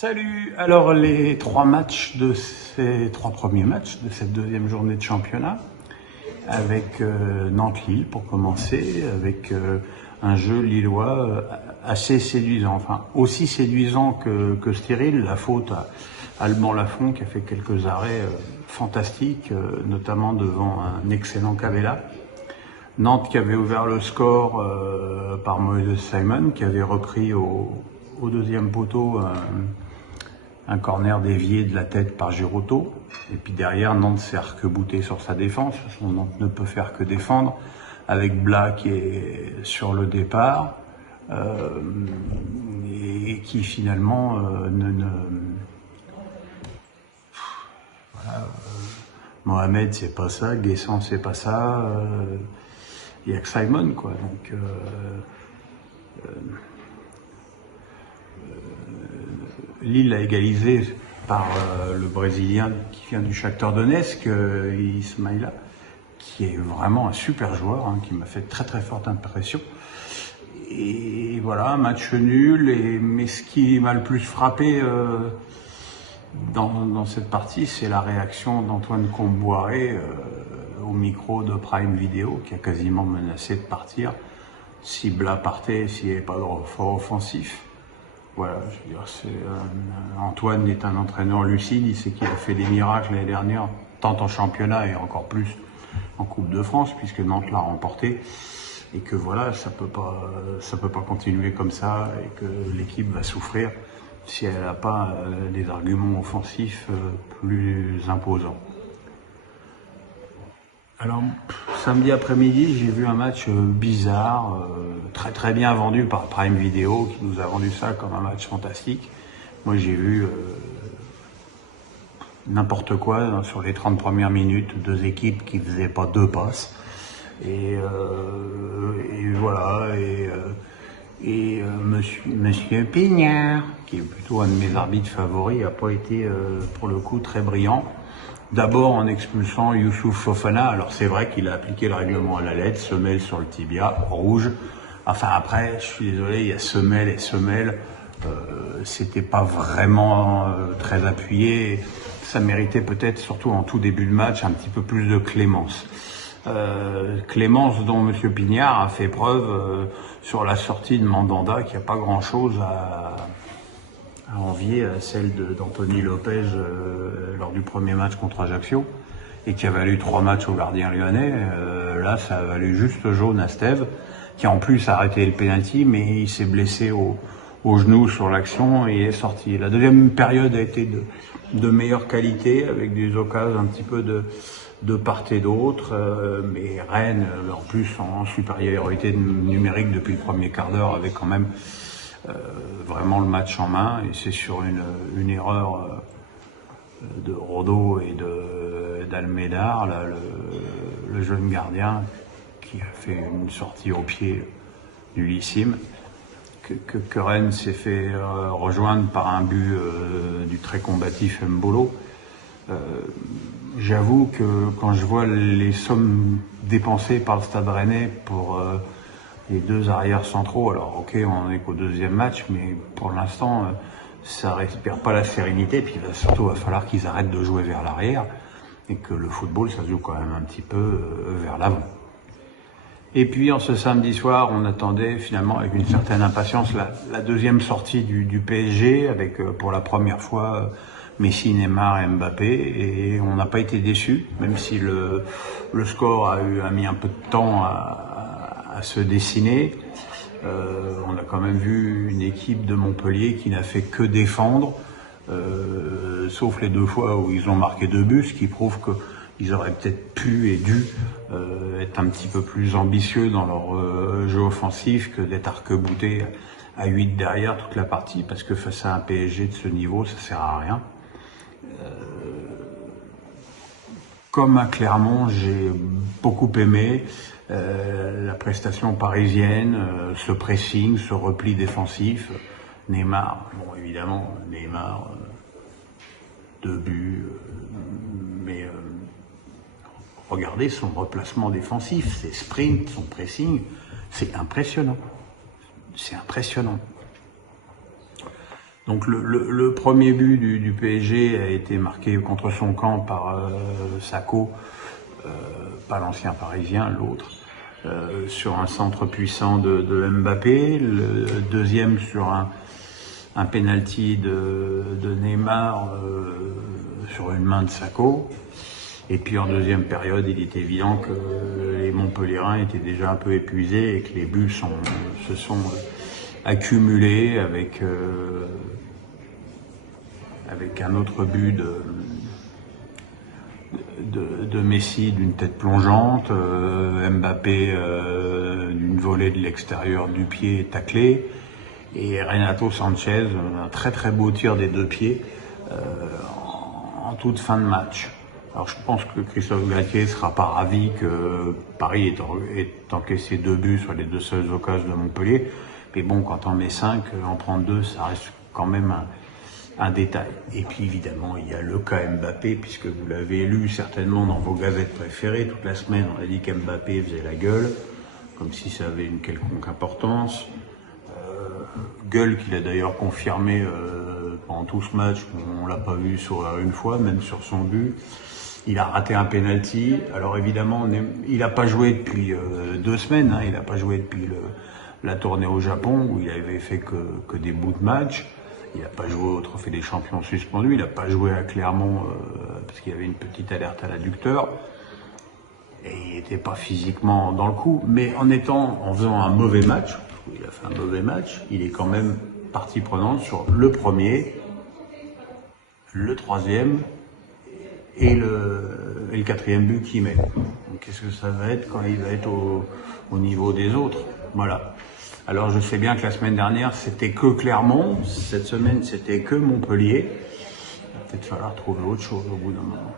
Salut! Alors les trois matchs de ces trois premiers matchs de cette deuxième journée de championnat, avec Nantes-Lille pour commencer, avec un jeu lillois assez séduisant, enfin aussi séduisant que stérile, la faute à Alban Lafont qui a fait quelques arrêts fantastiques, notamment devant un excellent Cavella. Nantes qui avait ouvert le score par Moïse Simon, qui avait repris au deuxième poteau un corner dévié de la tête par Giroto. Et puis derrière, Nantes s'est arc-bouté sur sa défense. Nantes ne peut faire que défendre, avec Blas qui est sur le départ et qui finalement voilà, Mohamed c'est pas ça, Guessant c'est pas ça. Il n'y a que Simon, quoi. Donc, Lille a égalisé par le Brésilien qui vient du Shakhtar Donetsk, Ismaïla, qui est vraiment un super joueur, hein, qui m'a fait très très forte impression. Et voilà, un match nul. Mais ce qui m'a le plus frappé dans cette partie, c'est la réaction d'Antoine Kombouaré au micro de Prime Video, qui a quasiment menacé de partir si Blas partait, s'il n'y avait pas de renfort offensif. Voilà, je veux dire, Antoine est un entraîneur lucide, il sait qu'il a fait des miracles l'année dernière, tant en championnat et encore plus en Coupe de France, puisque Nantes l'a remporté, et que voilà, ça peut pas continuer comme ça, et que l'équipe va souffrir si elle n'a pas des arguments offensifs plus imposants. Alors, samedi après-midi, j'ai vu un match bizarre, très très bien vendu par Prime Video, qui nous a vendu ça comme un match fantastique. Moi, j'ai vu n'importe quoi sur les 30 premières minutes, deux équipes qui faisaient pas deux passes. Et voilà, Monsieur Pignard, qui est plutôt un de mes arbitres favoris, n'a pas été pour le coup très brillant. D'abord en expulsant Youssouf Fofana, alors c'est vrai qu'il a appliqué le règlement à la lettre, semelle sur le tibia, rouge. Enfin après, je suis désolé, il y a semelle et semelle, c'était pas vraiment très appuyé. Ça méritait peut-être, surtout en tout début de match, un petit peu plus de clémence. Clémence dont M. Pignard a fait preuve sur la sortie de Mandanda, qui n'a pas grand-chose à envier à celle d'Anthony Lopez lors du premier match contre Ajaccio, et qui a valu 3 matchs au gardien lyonnais. Là, ça a valu juste jaune à Steve, qui a en plus arrêté le pénalty, mais il s'est blessé au genou sur l'action et est sorti. La deuxième période a été de meilleure qualité, avec des occasions un petit peu de part et d'autre, mais Rennes, en plus en supériorité numérique depuis le premier quart d'heure, avait quand même vraiment le match en main, et c'est sur une erreur de Rodo et d'Almédar, là, le jeune gardien qui a fait une sortie au pied nullissime, que Rennes s'est fait rejoindre par un but du très combatif Mbolo. J'avoue que quand je vois les sommes dépensées par le Stade Rennais pour les deux arrières centraux, alors ok, on n'est qu'au deuxième match, mais pour l'instant, ça respire pas la sérénité. Puis surtout, il va falloir qu'ils arrêtent de jouer vers l'arrière, et que le football, ça se joue quand même un petit peu vers l'avant. Et puis, en ce samedi soir, on attendait finalement avec une certaine impatience la deuxième sortie du PSG, avec pour la première fois Messi, Neymar et Mbappé, et on n'a pas été déçus, même si le score a mis un peu de temps à se dessiner. On a quand même vu une équipe de Montpellier qui n'a fait que défendre, sauf les 2 fois où ils ont marqué 2 buts, ce qui prouve qu'ils auraient peut-être pu et dû être un petit peu plus ambitieux dans leur jeu offensif que d'être arc-boutés à 8 derrière toute la partie, parce que face à un PSG de ce niveau, ça sert à rien. Comme à Clermont, j'ai beaucoup aimé la prestation parisienne, ce pressing, ce repli défensif. Neymar, bon évidemment, Neymar, 2 buts, mais regardez son replacement défensif, ses sprints, son pressing, c'est impressionnant. C'est impressionnant. Donc le premier but du PSG a été marqué contre son camp par Sakho, pas l'ancien parisien, l'autre, sur un centre puissant de Mbappé. Le deuxième sur un penalty de Neymar sur une main de Sakho. Et puis en deuxième période, il est évident que les Montpelliérains étaient déjà un peu épuisés et que les buts se sont accumulés avec un autre but de Messi d'une tête plongeante, Mbappé d'une volée de l'extérieur du pied taclé, et Renato Sanchez, un très très beau tir des deux pieds en toute fin de match. Alors je pense que Christophe Galtier sera pas ravi que Paris ait encaissé 2 buts sur les 2 seules occasions de Montpellier, mais bon, quand on met 5, en prendre 2, ça reste quand même un détail. Et puis évidemment, il y a le cas Mbappé, puisque vous l'avez lu certainement dans vos gazettes préférées. Toute la semaine, on a dit qu'Mbappé faisait la gueule, comme si ça avait une quelconque importance. Gueule qu'il a d'ailleurs confirmé pendant tout ce match. On l'a pas vu sourire une fois, même sur son but. Il a raté un penalty. Alors évidemment, il n'a pas joué depuis 2 semaines. Hein. Il n'a pas joué depuis la tournée au Japon, où il avait fait que des bouts de match. Il n'a pas joué au Trophée des Champions suspendu. Il n'a pas joué à Clermont parce qu'il y avait une petite alerte à l'adducteur. Et il n'était pas physiquement dans le coup. Mais en faisant un mauvais match, il a fait un mauvais match, il est quand même partie prenante sur le premier, le troisième et le quatrième but qu'il met. Donc qu'est-ce que ça va être quand il va être au niveau des autres? Voilà. Alors je sais bien que la semaine dernière c'était que Clermont, cette semaine c'était que Montpellier. Il va peut-être falloir trouver autre chose au bout d'un moment.